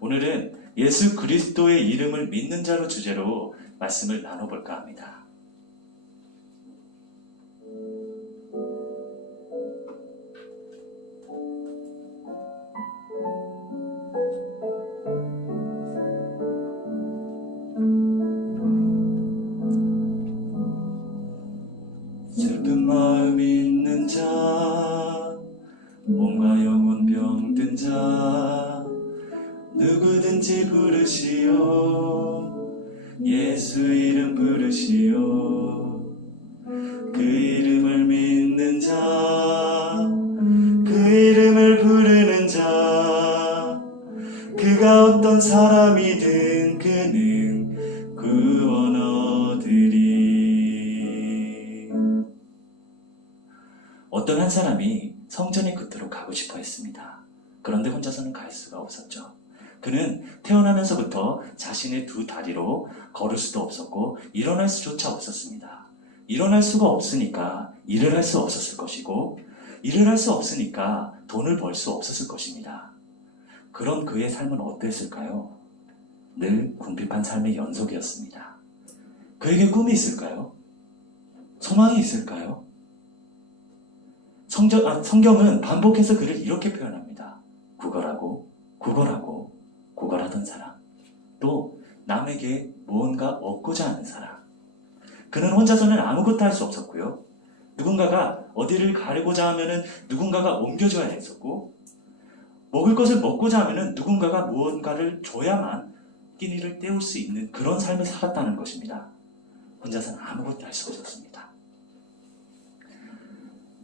오늘은 예수 그리스도의 이름을 믿는 자로 주제로 말씀을 나눠볼까 합니다. 슬픈 마음 있는 자, 몸과 영혼 병든 자, 누구든지 부르시오. 예수 이름 부르시오. 그 이름을 믿는 자, 그 이름을 부르는 자, 그가 어떤 사람이든 그는 구원 얻으리. 어떤 한 사람이 성전의 끝으로 가고 싶어 했습니다. 그런데 혼자서는 갈 수가 없었죠. 그는 태어나면서부터 자신의 두 다리로 걸을 수도 없었고 일어날 수조차 없었습니다. 일어날 수가 없으니까 일을 할 수 없었을 것이고, 일을 할 수 없으니까 돈을 벌 수 없었을 것입니다. 그런 그의 삶은 어땠을까요? 늘 궁핍한 삶의 연속이었습니다. 그에게 꿈이 있을까요? 소망이 있을까요? 성경은 반복해서 그를 이렇게 표현합니다. 구걸하고 구걸하고 구걸하던 사람, 또 남에게 무언가 얻고자 하는 사람. 그는 혼자서는 아무것도 할 수 없었고요. 누군가가 어디를 가려고자 하면은 누군가가 옮겨줘야 했었고, 먹을 것을 먹고자 하면은 누군가가 무언가를 줘야만 끼니를 때울 수 있는 그런 삶을 살았다는 것입니다. 혼자서는 아무것도 할 수 없었습니다.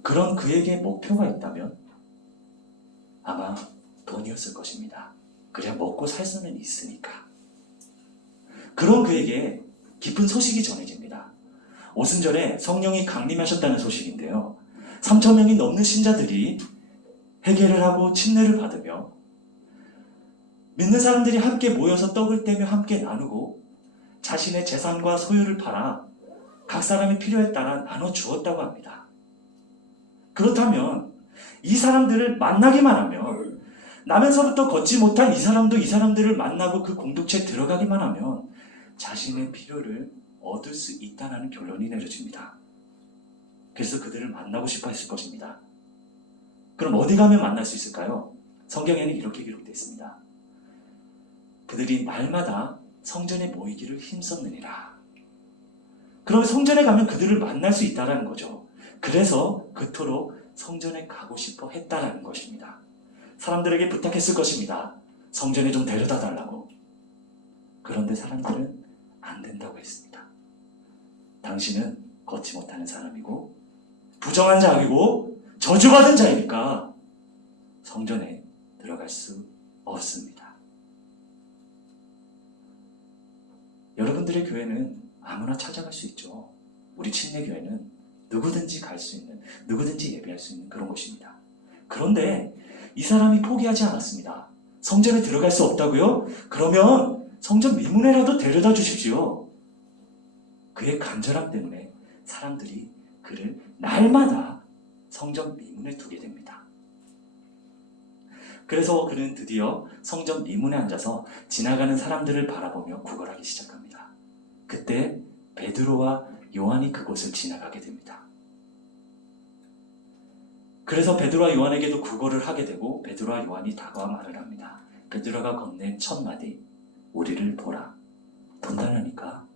그런 그에게 목표가 있다면 아마 돈이었을 것입니다. 그래야 먹고 살 수는 있으니까. 그런 그에게 기쁜 소식이 전해집니다. 오순절에 성령이 강림하셨다는 소식인데요. 3,000명이 넘는 신자들이 회개를 하고 침례를 받으며 믿는 사람들이 함께 모여서 떡을 떼며 함께 나누고 자신의 재산과 소유를 팔아 각 사람의 필요에 따라 나눠 주었다고 합니다. 그렇다면 이 사람들을 만나기만 하면, 나면서부터 걷지 못한 이 사람도 이 사람들을 만나고 그 공동체에 들어가기만 하면 자신의 필요를 얻을 수 있다는 결론이 내려집니다. 그래서 그들을 만나고 싶어 했을 것입니다. 그럼 어디 가면 만날 수 있을까요? 성경에는 이렇게 기록되어 있습니다. 그들이 날마다 성전에 모이기를 힘썼느니라. 그러면 성전에 가면 그들을 만날 수 있다는 거죠. 그래서 그토록 성전에 가고 싶어 했다는 것입니다. 사람들에게 부탁했을 것입니다. 성전에 좀 데려다 달라고. 그런데 사람들은 안 된다고 했습니다. 당신은 걷지 못하는 사람이고 부정한 자이고 저주받은 자이니까 성전에 들어갈 수 없습니다. 여러분들의 교회는 아무나 찾아갈 수 있죠. 우리 침례교회는 누구든지 갈 수 있는, 누구든지 예배할 수 있는 그런 곳입니다. 그런데 이 사람이 포기하지 않았습니다. 성전에 들어갈 수 없다고요? 그러면 성전 미문에라도 데려다 주십시오. 그의 간절함 때문에 사람들이 그를 날마다 성전 미문에 두게 됩니다. 그래서 그는 드디어 성전 미문에 앉아서 지나가는 사람들을 바라보며 구걸하기 시작합니다. 그때 베드로와 요한이 그곳을 지나가게 됩니다. 그래서 베드로와 요한에게도 구걸을 하게 되고 베드로와 요한이 다가와 말을 합니다. 베드로가 건넨 첫 마디, 우리를 보라. 돈 달라니까.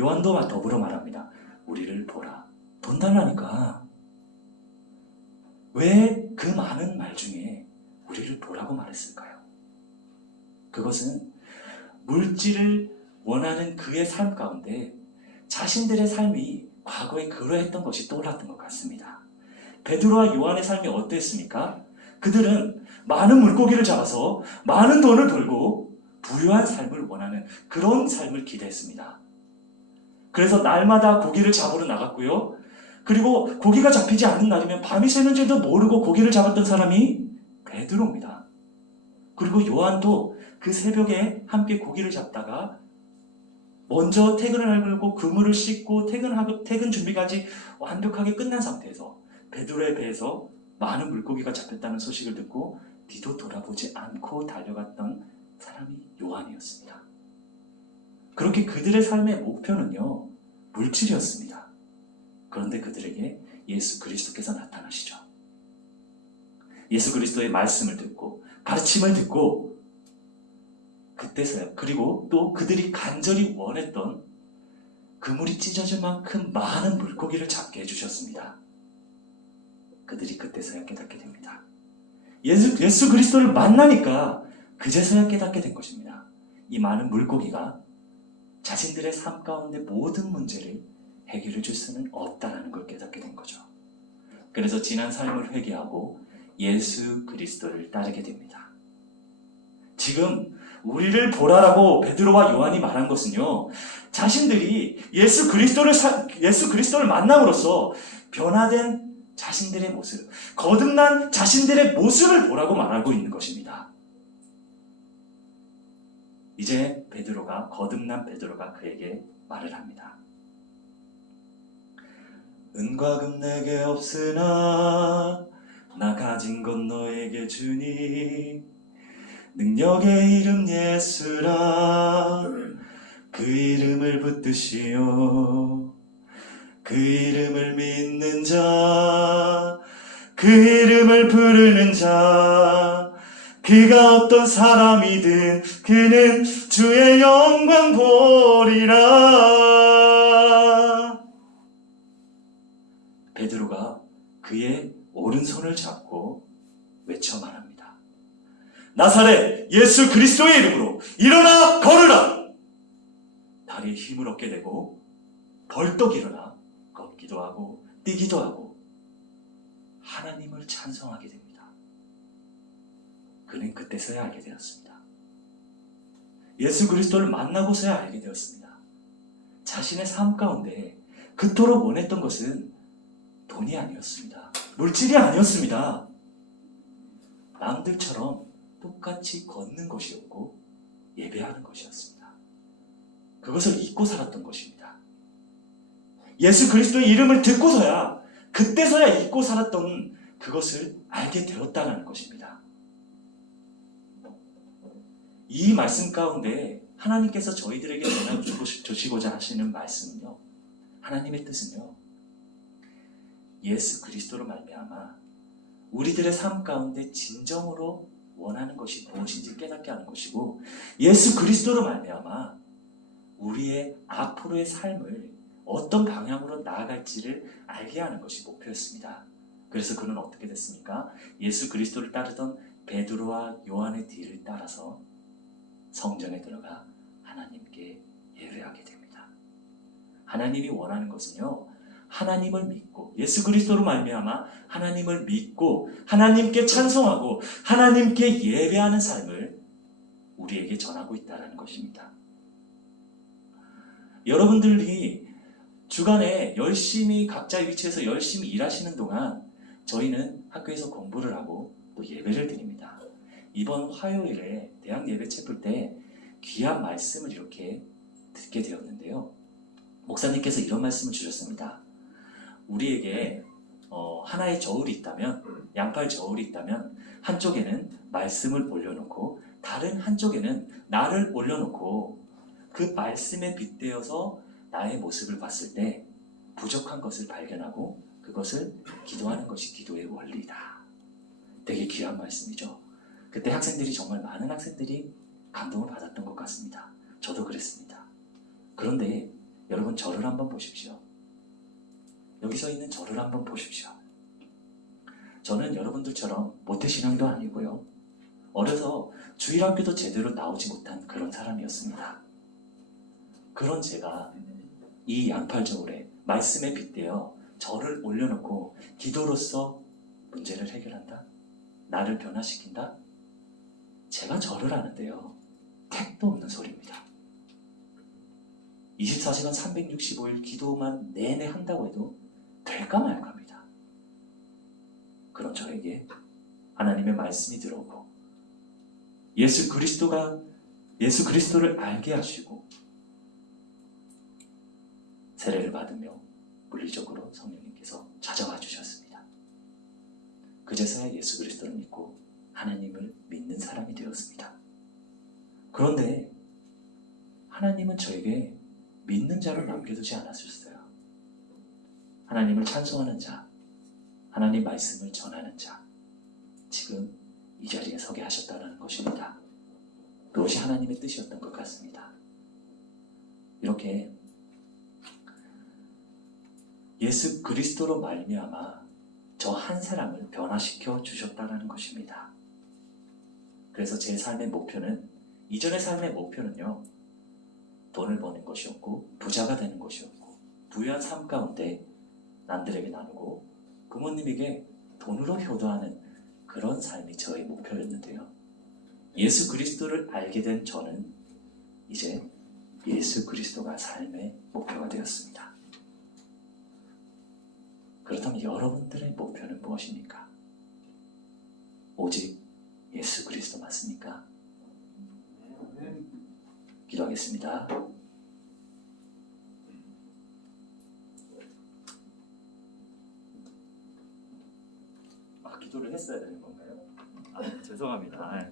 요한도 더불어 말합니다. 우리를 보라. 돈 달라니까. 왜 그 많은 말 중에 우리를 보라고 말했을까요? 그것은 물질을 원하는 그의 삶 가운데 자신들의 삶이 과거에 그러했던 것이 떠올랐던 것 같습니다. 베드로와 요한의 삶이 어땠습니까? 그들은 많은 물고기를 잡아서 많은 돈을 벌고 부유한 삶을 원하는 그런 삶을 기대했습니다. 그래서 날마다 고기를 잡으러 나갔고요. 그리고 고기가 잡히지 않는 날이면 밤이 새는지도 모르고 고기를 잡았던 사람이 베드로입니다. 그리고 요한도 그 새벽에 함께 고기를 잡다가 먼저 퇴근을 하려고 그물을 씻고 퇴근 준비까지 완벽하게 끝난 상태에서 베드로의 배에서 많은 물고기가 잡혔다는 소식을 듣고 뒤도 돌아보지 않고 달려갔던 사람이 요한이었습니다. 그렇게 그들의 삶의 목표는요, 물질이었습니다. 그런데 그들에게 예수 그리스도께서 나타나시죠. 예수 그리스도의 말씀을 듣고 가르침을 듣고 그때서야, 그리고 또 그들이 간절히 원했던 그물이 찢어질 만큼 많은 물고기를 잡게 해주셨습니다. 그들이 그때서야 깨닫게 됩니다. 예수 그리스도를 만나니까 그제서야 깨닫게 된 것입니다. 이 많은 물고기가 자신들의 삶 가운데 모든 문제를 해결해 줄 수는 없다는 걸 깨닫게 된 거죠. 그래서 지난 삶을 회개하고 예수 그리스도를 따르게 됩니다. 지금 우리를 보라라고 베드로와 요한이 말한 것은요, 자신들이 예수 그리스도를 만남으로써 변화된 자신들의 모습, 거듭난 자신들의 모습을 보라고 말하고 있는 것입니다. 이제 거듭난 베드로가 그에게 말을 합니다. 은과 금 내게 없으나 나 가진 것 너에게 주니 능력의 이름 예수라 그 이름을 붙드시오. 그 이름을 믿는 자, 그 이름을 부르는 자, 그가 어떤 사람이든 그는 주의 영광 보리라. 베드로가 그의 오른손을 잡고 외쳐 말합니다. 나사렛 예수 그리스도의 이름으로 일어나 걸으라. 다리에 힘을 얻게 되고 벌떡 일어나 걷기도 하고 뛰기도 하고 하나님을 찬송하게 됩니다. 그는 그때서야 알게 되었습니다. 예수 그리스도를 만나고서야 알게 되었습니다. 자신의 삶 가운데 그토록 원했던 것은 돈이 아니었습니다. 물질이 아니었습니다. 남들처럼 똑같이 걷는 것이었고 예배하는 것이었습니다. 그것을 잊고 살았던 것입니다. 예수 그리스도의 이름을 듣고서야, 그때서야 잊고 살았던 그것을 알게 되었다는 것입니다. 이 말씀 가운데 하나님께서 저희들에게 전해주시고자 하시는 말씀은요, 하나님의 뜻은요, 예수 그리스도로 말미암아 우리들의 삶 가운데 진정으로 원하는 것이 무엇인지 깨닫게 하는 것이고, 예수 그리스도로 말미암아 우리의 앞으로의 삶을 어떤 방향으로 나아갈지를 알게 하는 것이 목표였습니다. 그래서 그는 어떻게 됐습니까? 예수 그리스도를 따르던 베드로와 요한의 뒤를 따라서 성전에 들어가 하나님께 예배하게 됩니다. 하나님이 원하는 것은요, 하나님을 믿고 예수 그리스도로 말미암아 하나님을 믿고 하나님께 찬송하고 하나님께 예배하는 삶을 우리에게 전하고 있다는 것입니다. 여러분들이 주간에 열심히 각자의 위치에서 열심히 일하시는 동안 저희는 학교에서 공부를 하고 또 예배를 드립니다. 이번 화요일에 대학 예배 채플 때 귀한 말씀을 이렇게 듣게 되었는데요. 목사님께서 이런 말씀을 주셨습니다. 우리에게 하나의 저울이 있다면, 양팔 저울이 있다면 한쪽에는 말씀을 올려놓고 다른 한쪽에는 나를 올려놓고 그 말씀에 빗대어서 나의 모습을 봤을 때 부족한 것을 발견하고 그것을 기도하는 것이 기도의 원리다. 되게 귀한 말씀이죠. 그때 정말 많은 학생들이 감동을 받았던 것 같습니다. 저도 그랬습니다. 그런데 여러분, 저를 한번 보십시오. 여기서 있는 저를 한번 보십시오. 저는 여러분들처럼 모태신앙도 아니고요, 어려서 주일학교도 제대로 나오지 못한 그런 사람이었습니다. 그런 제가 이 양팔 저울에 말씀에 빗대어 저를 올려놓고 기도로서 문제를 해결한다? 나를 변화시킨다? 제가 저를 아는데요, 택도 없는 소리입니다. 24시간 365일 기도만 내내 한다고 해도 될까 말까 합니다. 그런 저에게 하나님의 말씀이 들어오고 예수 그리스도를 알게 하시고 세례를 받으며 물리적으로 성령님께서 찾아와 주셨습니다. 그제서야 예수 그리스도를 믿고 하나님을 믿는 사람이 되었습니다. 그런데 하나님은 저에게 믿는 자를 남겨두지 않았었어요. 하나님을 찬송하는 자, 하나님 말씀을 전하는 자, 지금 이 자리에 서게 하셨다는 것입니다. 그것이 하나님의 뜻이었던 것 같습니다. 이렇게 예수 그리스도로 말미암아 저 한 사람을 변화시켜 주셨다는 것입니다. 그래서 제 삶의 목표는, 이전의 삶의 목표는요, 돈을 버는 것이었고 부자가 되는 것이었고 부유한 삶 가운데 남들에게 나누고 부모님에게 돈으로 효도하는 그런 삶이 저의 목표였는데요. 예수 그리스도를 알게 된 저는 이제 예수 그리스도가 삶의 목표가 되었습니다. 그렇다면 여러분들의 목표는 무엇입니까? 오직 예수 그리스도 맞습니까? 기도하겠습니다. 기도를 했어야 되는 건가요? 죄송합니다.